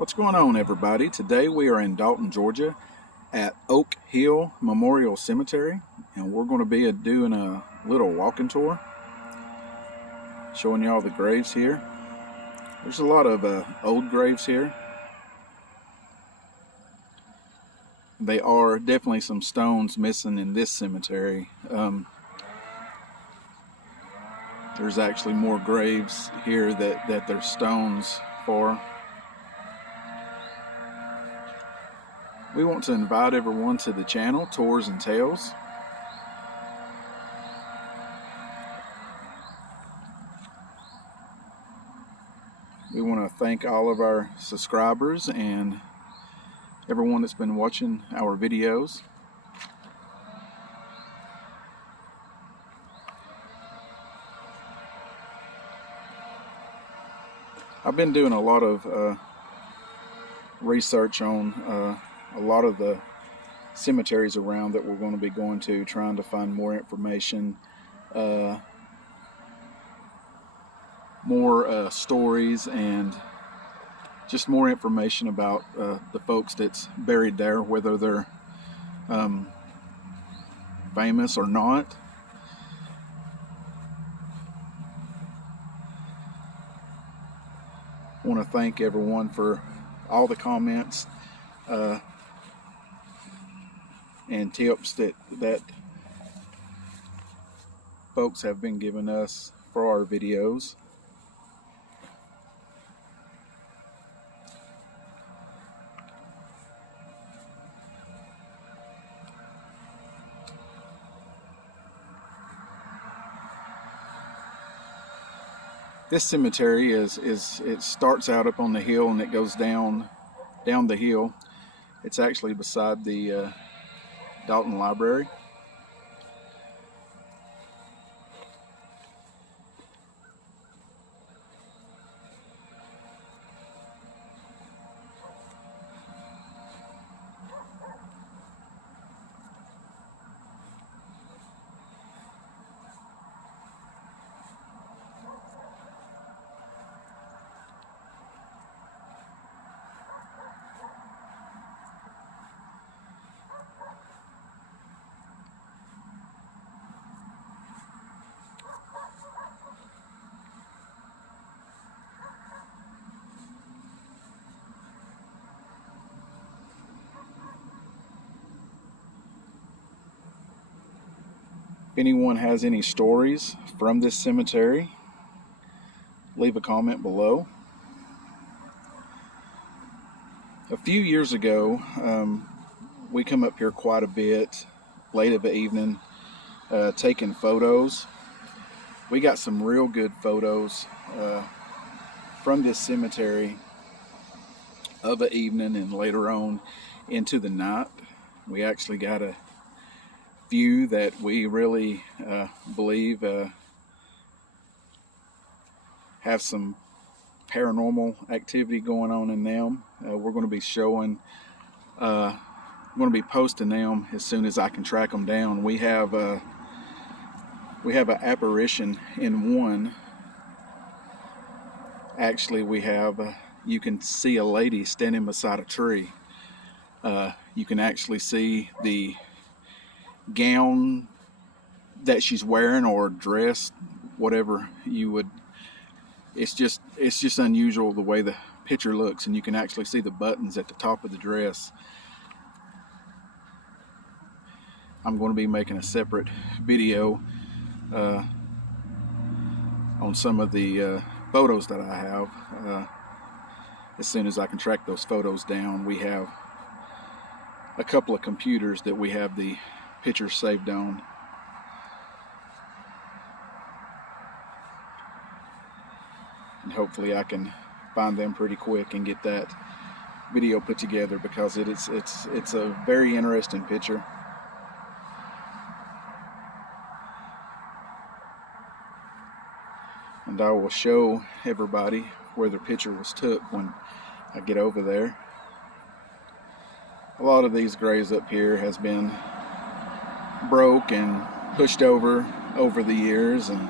What's going on, everybody? Today we are in Dalton, Georgia at Oak Hill Memorial Cemetery, and we're going to be doing a little walking tour, showing you all the graves here. There's a lot of old graves here. There are definitely some stones missing in this cemetery. There's actually more graves here that there's stones for. We want to invite everyone to the channel, Tours and Tales. We want to thank all of our subscribers and everyone that's been watching our videos. I've been doing a lot of research on a lot of the cemeteries around that we're going to be going to, trying to find more information, more stories, and just more information about the folks that's buried there, whether they're famous or not. I want to thank everyone for all the comments and tips that folks have been giving us for our videos. This cemetery it starts out up on the hill and it goes down the hill. It's actually beside the Dalton Library. If anyone has any stories from this cemetery, leave a comment below. A few years ago, we come up here quite a bit, late of the evening, taking photos. We got some real good photos from this cemetery of the evening and later on into the night. We actually got a few that we really believe have some paranormal activity going on in them. We're going to be showing, I'm going to be posting them as soon as I can track them down. We have an apparition in one. Actually, we have you can see a lady standing beside a tree. You can actually see the gown that she's wearing, or dress, whatever you would. It's just unusual the way the picture looks, and you can actually see the buttons at the top of the dress. I'm going to be making a separate video on some of the photos that I have. As soon as I can track those photos down, we have a couple of computers that we have the pictures saved on. And hopefully I can find them pretty quick and get that video put together, because it's a very interesting picture. And I will show everybody where the picture was took when I get over there. A lot of these graves up here has been broke and pushed over the years, and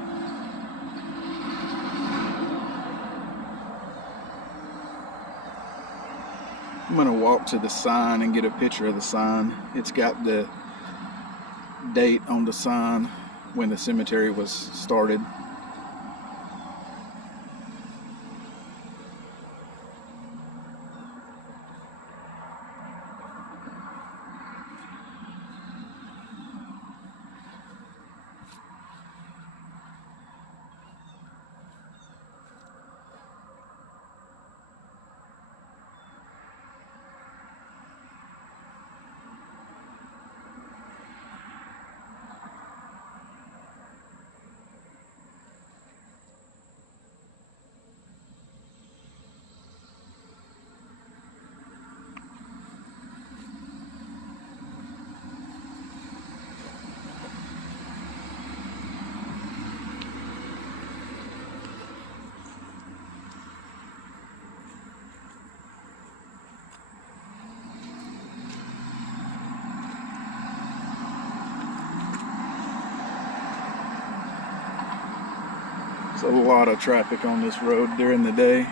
I'm gonna walk to the sign and get a picture of the sign. It's got the date on the sign when the cemetery was started. There's a lot of traffic on this road during the day.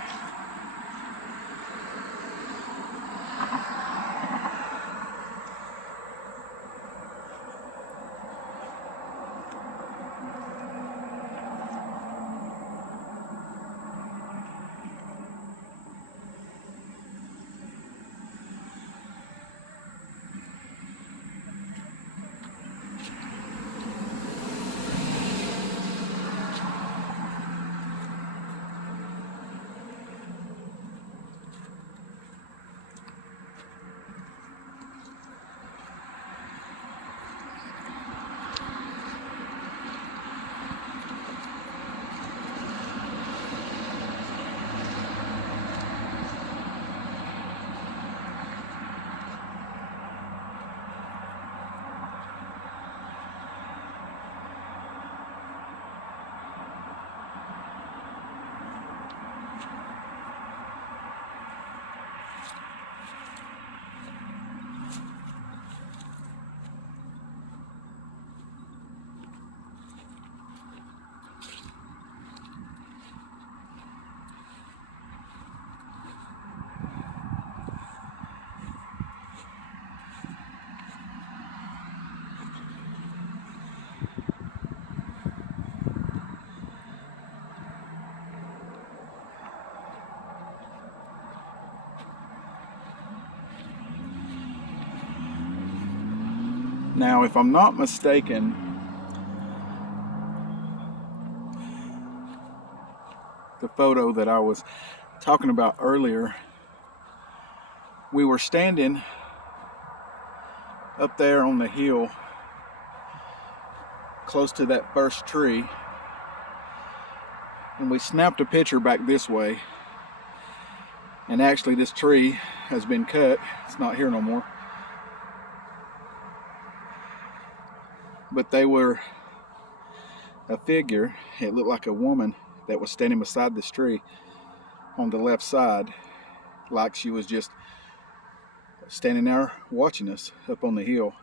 Now, if I'm not mistaken, the photo that I was talking about earlier, we were standing up there on the hill close to that first tree, and we snapped a picture back this way, and actually this tree has been cut. It's not here no more. But they were a figure, it looked like a woman that was standing beside this tree on the left side, like she was just standing there watching us up on the hill.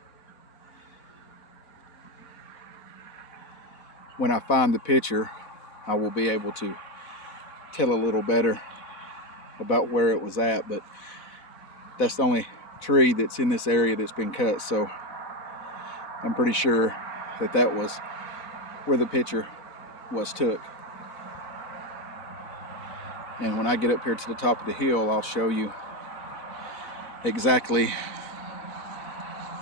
When I find the picture, I will be able to tell a little better about where it was at, but that's the only tree that's in this area that's been cut, so I'm pretty sure that that was where the picture was took. And when I get up here to the top of the hill, I'll show you exactly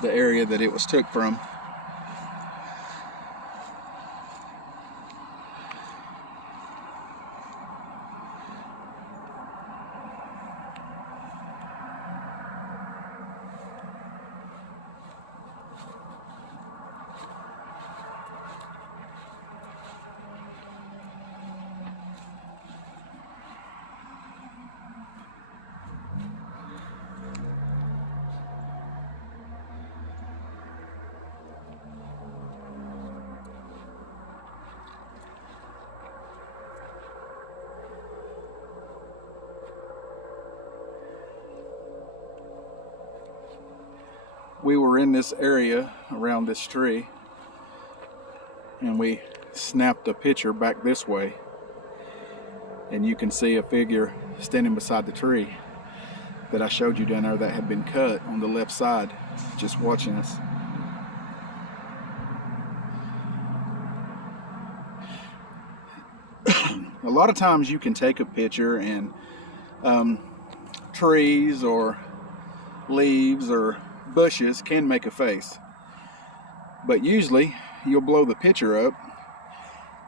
the area that it was took from. We were in this area around this tree, and we snapped a picture back this way, and you can see a figure standing beside the tree. that I showed you down there that had been cut on the left side, just watching us. A lot of times you can take a picture and trees or leaves or bushes can make a face, but usually you'll blow the picture up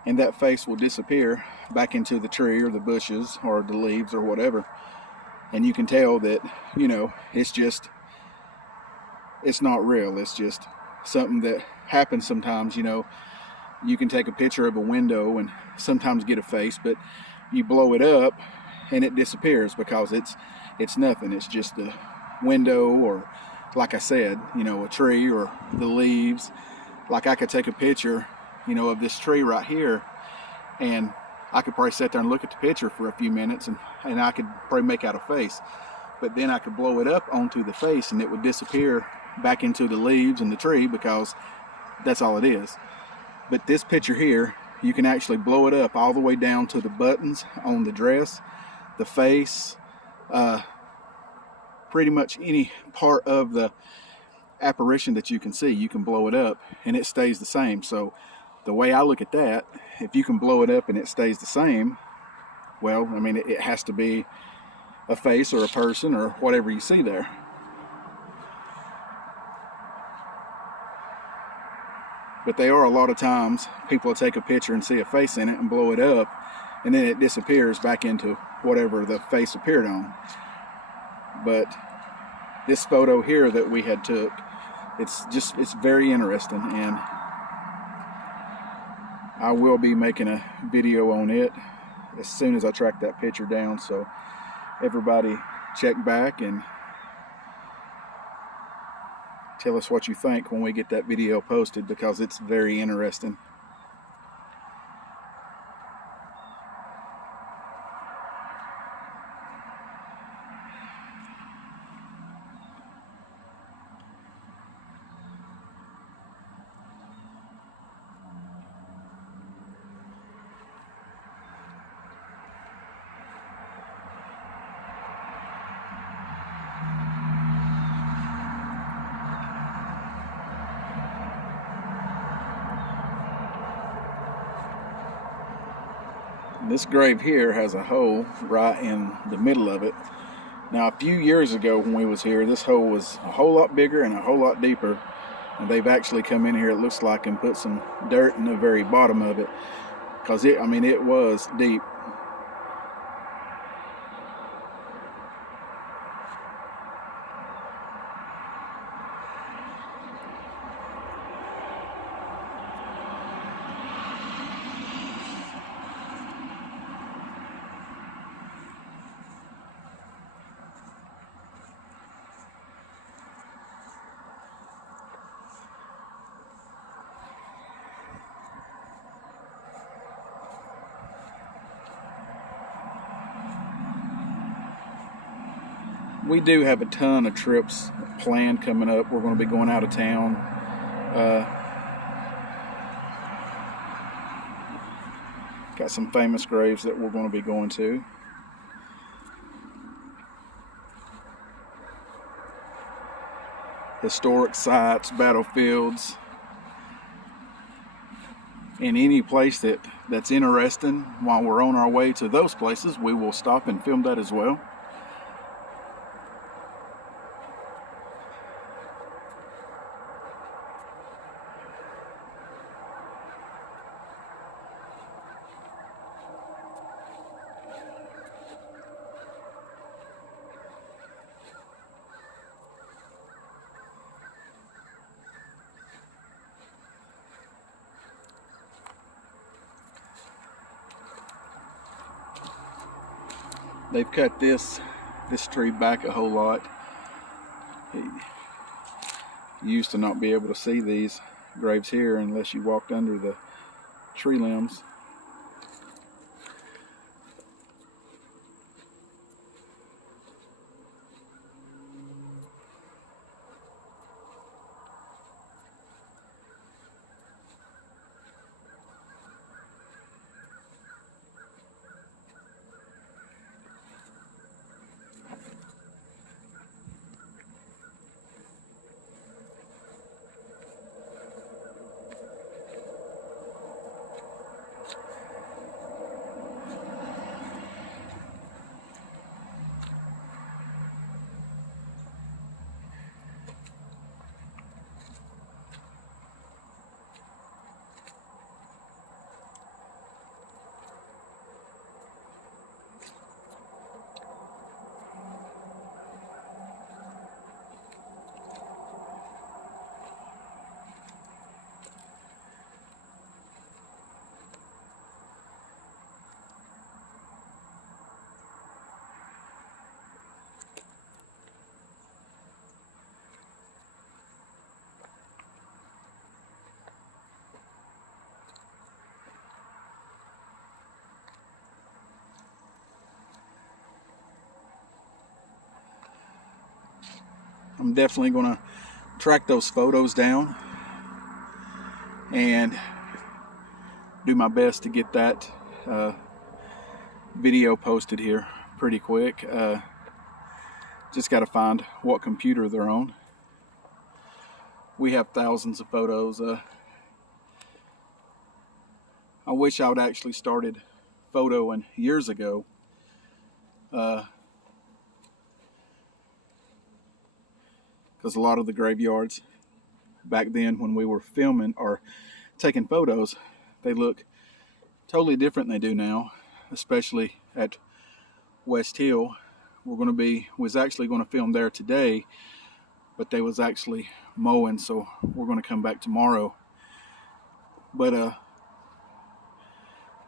and that face will disappear back into the tree or the bushes or the leaves or whatever, and you can tell that, you know, it's not real. It's just something that happens sometimes. You know, you can take a picture of a window and sometimes get a face, but you blow it up and it disappears because it's nothing. It's just a window, or like I said, you know, a tree or the leaves. Like I could take a picture, you know, of this tree right here, and I could probably sit there and look at the picture for a few minutes and I could probably make out a face, but then I could blow it up onto the face and it would disappear back into the leaves and the tree because that's all it is. But this picture here, you can actually blow it up all the way down to the buttons on the dress, the face, pretty much any part of the apparition that you can see, you can blow it up and it stays the same. So the way I look at that, if you can blow it up and it stays the same, well, I mean, it has to be a face or a person or whatever you see there. But there are a lot of times people will take a picture and see a face in it and blow it up, and then it disappears back into whatever the face appeared on. But this photo here that we had took, it's very interesting, and I will be making a video on it as soon as I track that picture down. So everybody check back and tell us what you think when we get that video posted, because it's very interesting. This grave here has a hole right in the middle of it. Now, a few years ago when we was here, this hole was a whole lot bigger and a whole lot deeper. And they've actually come in here, it looks like, and put some dirt in the very bottom of it, because it was deep. We do have a ton of trips planned coming up. We're going to be going out of town. Got some famous graves that we're going to be going to. Historic sites, battlefields, and any place that's interesting. While we're on our way to those places, we will stop and film that as well. They've cut this tree back a whole lot. You used to not be able to see these graves here unless you walked under the tree limbs. I'm definitely going to track those photos down and do my best to get that video posted here pretty quick. Just got to find what computer they're on. We have thousands of photos. I wish I would actually started photoing years ago. Because a lot of the graveyards back then when we were filming or taking photos, they look totally different than they do now, especially at West Hill. Was actually going to film there today, but they was actually mowing, so we're going to come back tomorrow. But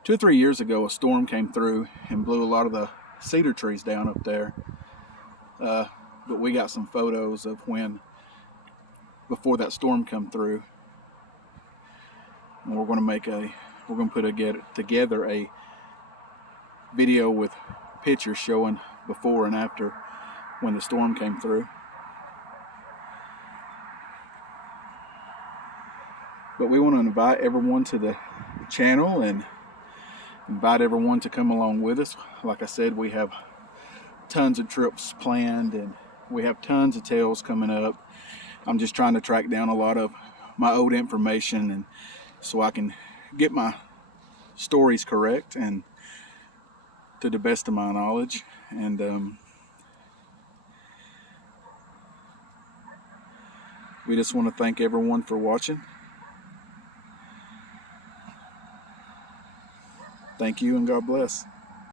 2 or 3 years ago, a storm came through and blew a lot of the cedar trees down up there. But we got some photos of before that storm come through, and we're going to put together a video with pictures showing before and after when the storm came through. But we want to invite everyone to the channel and invite everyone to come along with us. Like I said, we have tons of trips planned and we have tons of tales coming up. I'm just trying to track down a lot of my old information, and so I can get my stories correct and to the best of my knowledge. And we just want to thank everyone for watching. Thank you and God bless.